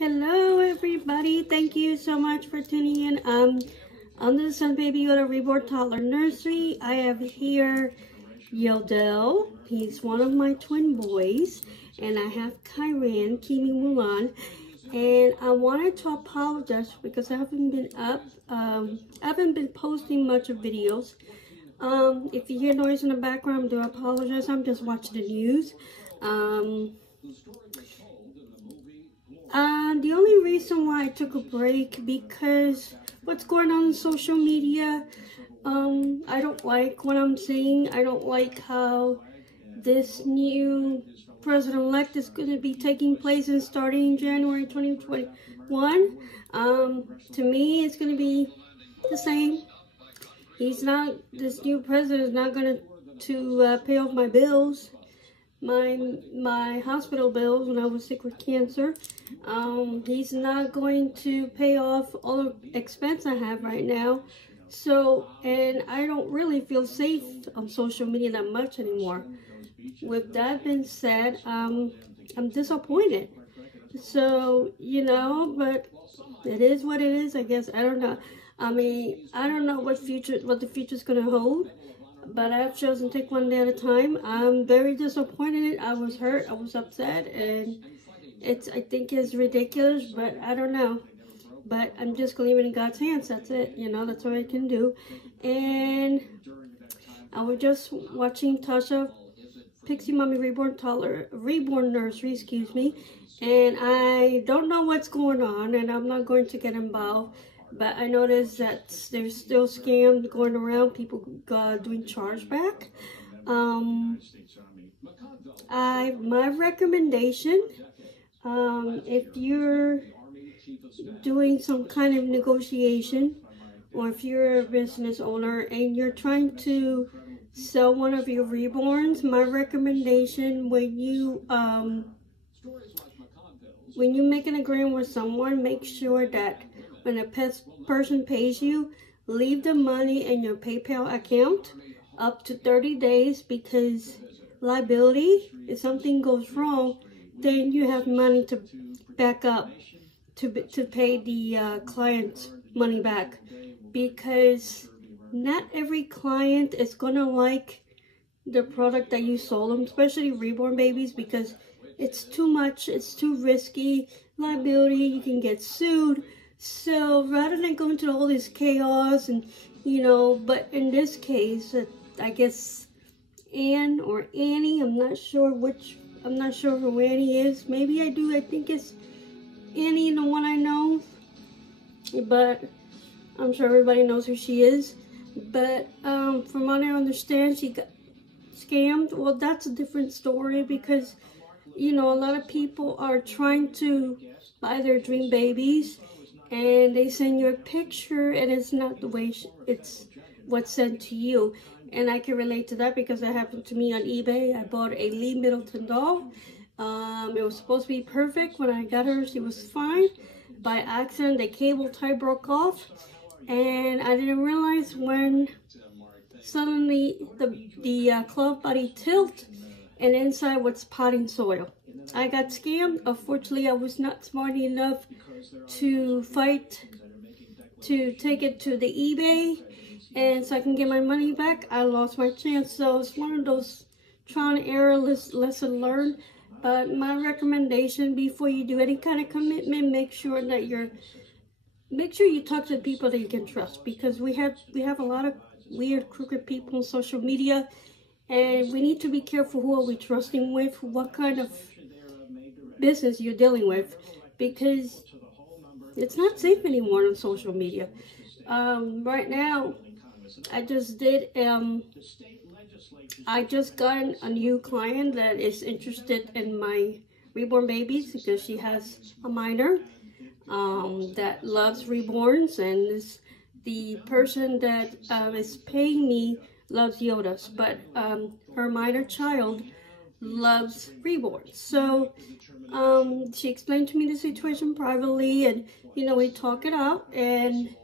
Hello everybody, thank you so much for tuning in. On the Sun Baby Yoda Reborn Toddler Nursery, I have here Yodel. He's one of my twin boys, and I have Kyran, Kimi Mulan. And I wanted to apologize because I haven't been I haven't been posting much of videos. If you hear noise in the background, I do apologize. I'm just watching the news. The only reason why I took a break because what's going on in social media, I don't like what I'm seeing. I don't like how this new president-elect is going to be taking place and starting in January 2021. To me, it's going to be the same. This new president is not going to pay off my bills. My hospital bills when I was sick with cancer. He's not going to pay off all the expense I have right now. So, and I don't really feel safe on social media that much anymore. With that being said, I'm disappointed. So, you know, but it is what it is, I guess. I don't know. I mean, I don't know what the future's gonna hold. But I've chosen to take one day at a time. I'm very disappointed. I was hurt. I was upset. And I think it's ridiculous, but I don't know. But I'm just going to leave it in God's hands. That's it. You know, that's all I can do. And I was just watching Tasha Pixie Mommy Reborn Nursery, excuse me. And I don't know what's going on, and I'm not going to get involved. But I noticed that there's still scams going around, people doing chargeback. My recommendation, if you're doing some kind of negotiation, or if you're a business owner and you're trying to sell one of your reborns, my recommendation when you make an agreement with someone, make sure that when a person pays you, leave the money in your PayPal account up to 30 days because liability, if something goes wrong, then you have money to back up to pay the client's money back. Because not every client is going to like the product that you sold them, especially reborn babies, because it's too much, it's too risky, liability, you can get sued. So rather than going to all this chaos and, you know, but in this case, I guess Anne or Annie, I'm not sure who Annie is. Maybe I do, I think it's Annie, the one I know, but I'm sure everybody knows who she is. But from what I understand, she got scammed. Well, that's a different story because, you know, a lot of people are trying to buy their dream babies. And they send you a picture, and it's not the way it's what's sent to you. And I can relate to that because that happened to me on eBay. I bought a Lee Middleton doll. It was supposed to be perfect. When I got her, she was fine. By accident, the cable tie broke off. And I didn't realize when suddenly the cloth body tilted, and inside was potting soil. I got scammed. Unfortunately, I was not smart enough to fight to take it to the eBay and so I can get my money back. I lost my chance. So it's one of those trial and error lesson learned. But my recommendation before you do any kind of commitment, make sure you talk to people that you can trust, because we have a lot of weird, crooked people on social media, and we need to be careful who are we trusting with, what kind of business you're dealing with, because it's not safe anymore on social media. Right now, I just got a new client that is interested in my reborn babies because she has a minor that loves reborns, and the person that is paying me loves Yodas, but her minor child loves reborns. So she explained to me the situation privately, and you know, we talk it out, and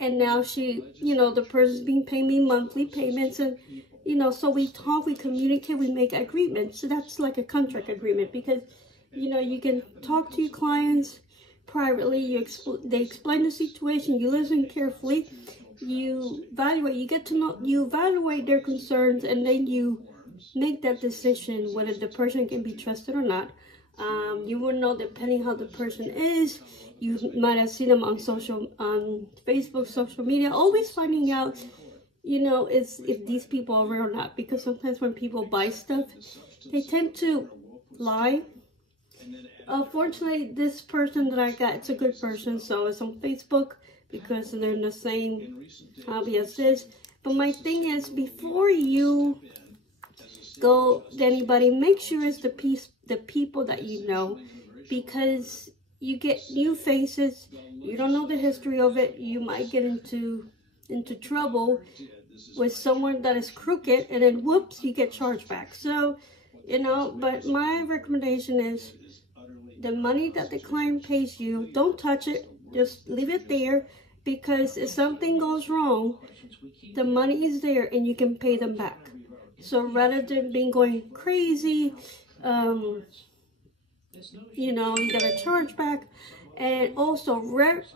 now she, you know, the person's been paying me monthly payments, and you know, so we talk, we communicate, we make agreements. So that's like a contract agreement, because you know, you can talk to your clients privately. They explain the situation. You listen carefully. You evaluate. You get to know. You evaluate their concerns, and then you make that decision whether the person can be trusted or not. You will know depending how the person is. You might have seen them on Facebook, social media. Always finding out, you know, if these people are real or not. Because sometimes when people buy stuff, they tend to lie. Unfortunately, this person that I got, it's a good person, so it's on Facebook because they're in the same hobby as this. But my thing is, before you go to anybody, make sure it's the people that you know, because you get new faces. You don't know the history of it. You might get into trouble with someone that is crooked, and then whoops, you get charged back. So, you know, but my recommendation is the money that the client pays you, don't touch it. Just leave it there, because if something goes wrong, the money is there and you can pay them back. So rather than going crazy, you know, you got a charge back. And also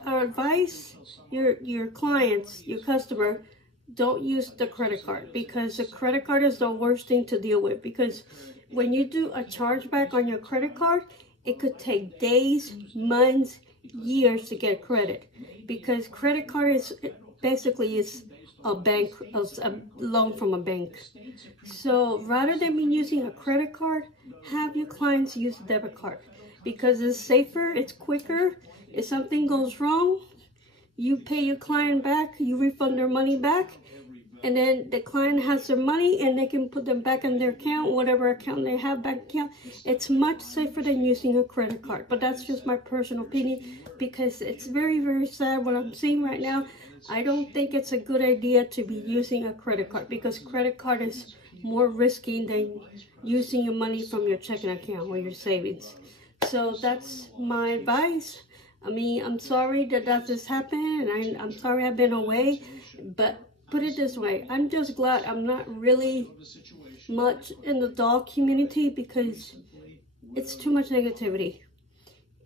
advise your clients, your customer, don't use the credit card, because the credit card is the worst thing to deal with. Because when you do a chargeback on your credit card, it could take days, months, years to get credit, because credit card is basically a loan from a bank. So rather than using a credit card, have your clients use a debit card, because it's safer, it's quicker. If something goes wrong, you pay your client back, you refund their money back, and then the client has their money and they can put them back in their account, whatever account they have, bank account. It's much safer than using a credit card. But that's just my personal opinion, because it's very, very sad what I'm seeing right now. I don't think it's a good idea to be using a credit card, because credit card is more risky than using your money from your checking account or your savings. So that's my advice. I mean, I'm sorry that just happened, and I'm sorry I've been away, but put it this way, I'm just glad I'm not really much in the dog community, because it's too much negativity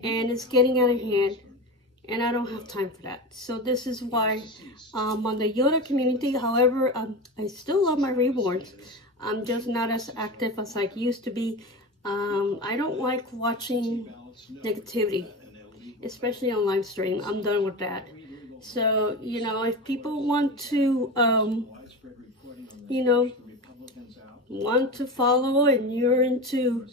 and it's getting out of hand, and I don't have time for that. So this is why on the Yoda community, however, I still love my reborns. I'm just not as active as I used to be. I don't like watching negativity, especially on live stream. I'm done with that. So, you know, if people want to, you know, want to follow, and you're into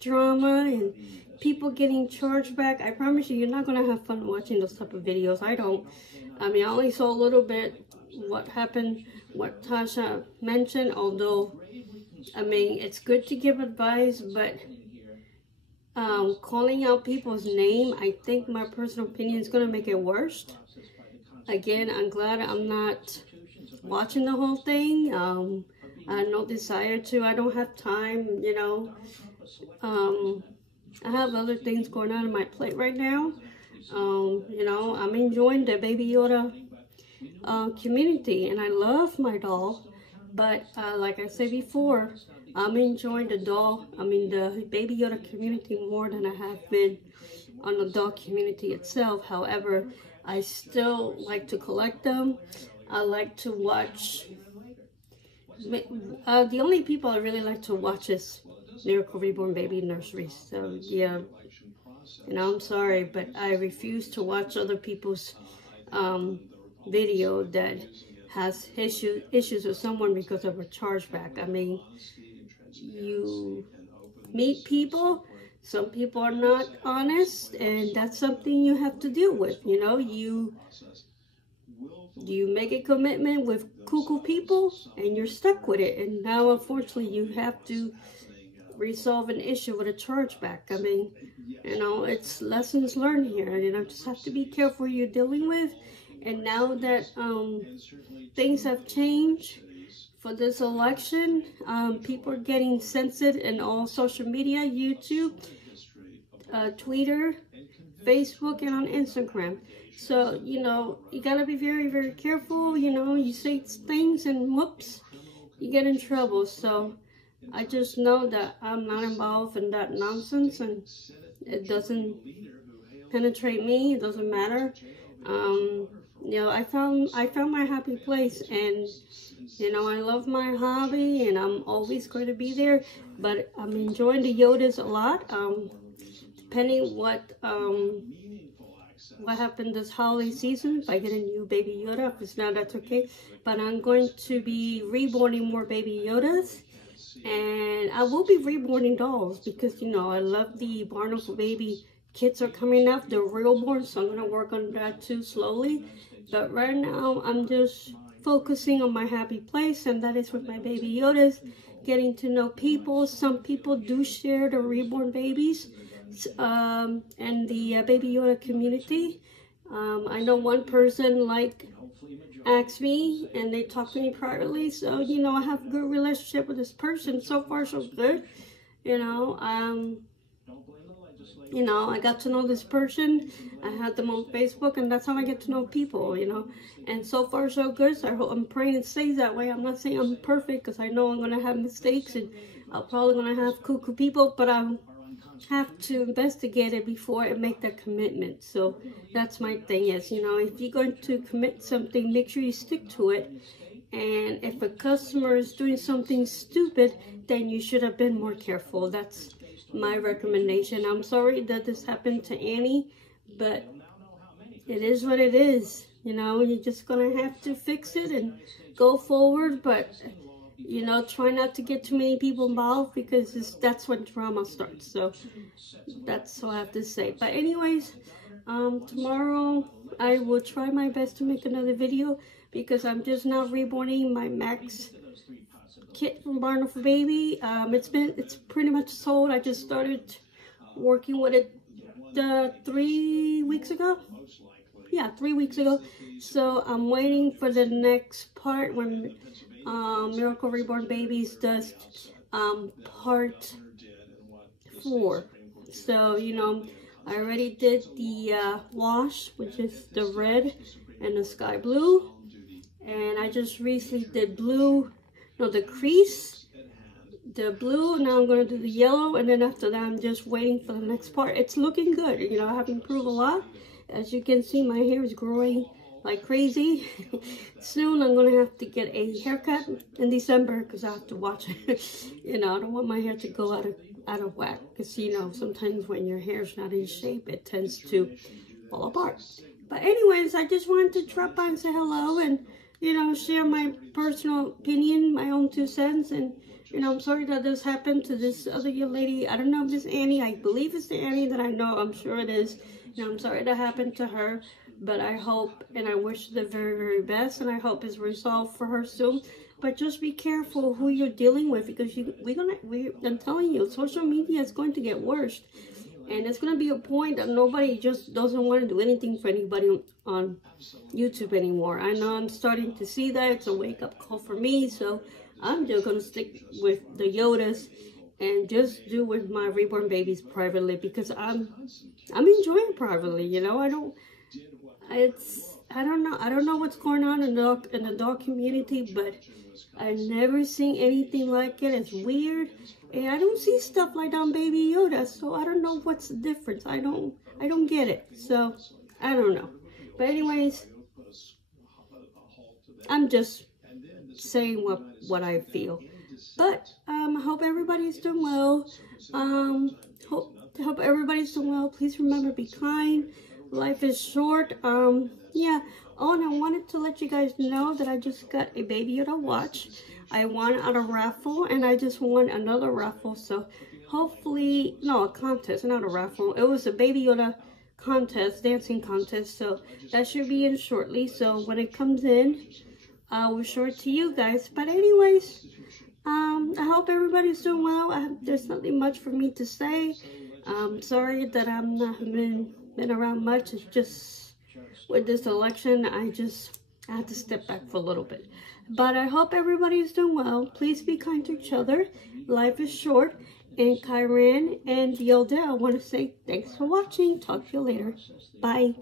drama and people getting charged back, I promise you, you're not going to have fun watching those type of videos. I don't. I mean, I only saw a little bit what happened, what Tasha mentioned, although, I mean, it's good to give advice, but calling out people's name, I think my personal opinion is going to make it worse. Again, I'm glad I'm not watching the whole thing. I have no desire to. I don't have time, you know. I have other things going on in my plate right now. You know, I'm enjoying the Baby Yoda community, and I love my doll. But like I said before, I'm enjoying the Baby Yoda community more than I have been on the doll community itself. However, I still like to collect them. I like to watch. The only people I really like to watch is Miracle Reborn Baby Nurseries. So yeah, you know, I'm sorry, but I refuse to watch other people's video that has issues with someone because of a chargeback. I mean, you meet people, some people are not honest, and that's something you have to deal with. You know, you make a commitment with cuckoo people and you're stuck with it, and now unfortunately you have to resolve an issue with a chargeback. I mean, you know, it's lessons learned here. You know, just have to be careful who you're dealing with. And now that things have changed for this election, people are getting censored in all social media, YouTube, Twitter, Facebook, and on Instagram. So, you know, you gotta be very, very careful. You know, you say things and whoops, you get in trouble. So I just know that I'm not involved in that nonsense, and it doesn't penetrate me. It doesn't matter. You know, I found my happy place, and you know, I love my hobby, and I'm always going to be there. But I'm enjoying the Yodas a lot. Depending what happened this holiday season, if I get a new Baby Yoda, if it's not, that's okay. But I'm going to be reborning more Baby Yodas, and I will be reborning dolls because, you know, I love the Barnacle Baby kits are coming up. They're real born, so I'm going to work on that too slowly. But right now, I'm just focusing on my happy place, and that is with my Baby Yodas, getting to know people. Some people do share the reborn babies and the Baby Yoda community. I know one person asked me, and they talked to me privately, so you know, I have a good relationship with this person. So far so good. You know, I got to know this person. I had them on Facebook, and that's how I get to know people, you know. And so far so good, so I'm praying it stays that way. I'm not saying I'm perfect, because I know I'm going to have mistakes, and I'm probably going to have cuckoo people, but I have to investigate it before I make that commitment. So that's my thing is, you know, if you're going to commit something, make sure you stick to it. And if a customer is doing something stupid, then you should have been more careful. That's my recommendation. I'm sorry that this happened to Annie, but it is what it is. You know, you're just gonna have to fix it and go forward. But you know, try not to get too many people involved, because that's when drama starts. So that's what I have to say. But anyways, tomorrow I will try my best to make another video, because I'm just now reborning my Max kit from Barnacle Baby. It's pretty much sold. I just started working with it 3 weeks ago. Yeah, 3 weeks ago. So I'm waiting for the next part when Miracle Reborn Babies does part 4. So, you know, I already did the wash, which is the red and the sky blue. And I just recently did the crease, the blue. Now I'm going to do the yellow, and then after that I'm just waiting for the next part. It's looking good. You know, I have improved a lot. As you can see, my hair is growing like crazy. Soon I'm going to have to get a haircut in December, because I have to watch it. You know, I don't want my hair to go out of whack, because, you know, sometimes when your hair's not in shape, it tends to fall apart. But anyways, I just wanted to drop by and say hello, and you know, share my personal opinion, my own 2 cents. And you know, I'm sorry that this happened to this other young lady. I don't know if it's Annie. I believe it's the Annie that I know. I'm sure it is. You know, I'm sorry that happened to her, but I hope and I wish the very, very best, and I hope it's resolved for her soon. But just be careful who you're dealing with, because I'm telling you, social media is going to get worse. And it's going to be a point that nobody just doesn't want to do anything for anybody on YouTube anymore. I know I'm starting to see that. It's a wake-up call for me. So I'm just going to stick with the Yodas and just do with my reborn babies privately, because I'm enjoying it privately. You know, I don't know what's going on in the dog community, but I've never seen anything like it. It's weird. And I don't see stuff like that on Baby Yoda, so I don't know what's the difference. I don't get it. So I don't know. But anyways, I'm just saying what I feel. But I hope everybody's doing well. Hope everybody's doing well. Please remember, be kind. Life is short. Yeah. Oh, and I wanted to let you guys know that I just got a Baby Yoda watch. I won at a raffle, and I just won another raffle. So hopefully, no, a contest, not a raffle. It was a Baby Yoda contest, dancing contest. So that should be in shortly. So when it comes in, I will show it to you guys. But anyways, I hope everybody's doing well. There's nothing much for me to say. Sorry that I'm not been around much. It's just with this election, I had to step back for a little bit. But I hope everybody is doing well. Please be kind to each other. Life is short. And Kyran and Yoda, I want to say thanks for watching. Talk to you later. Bye.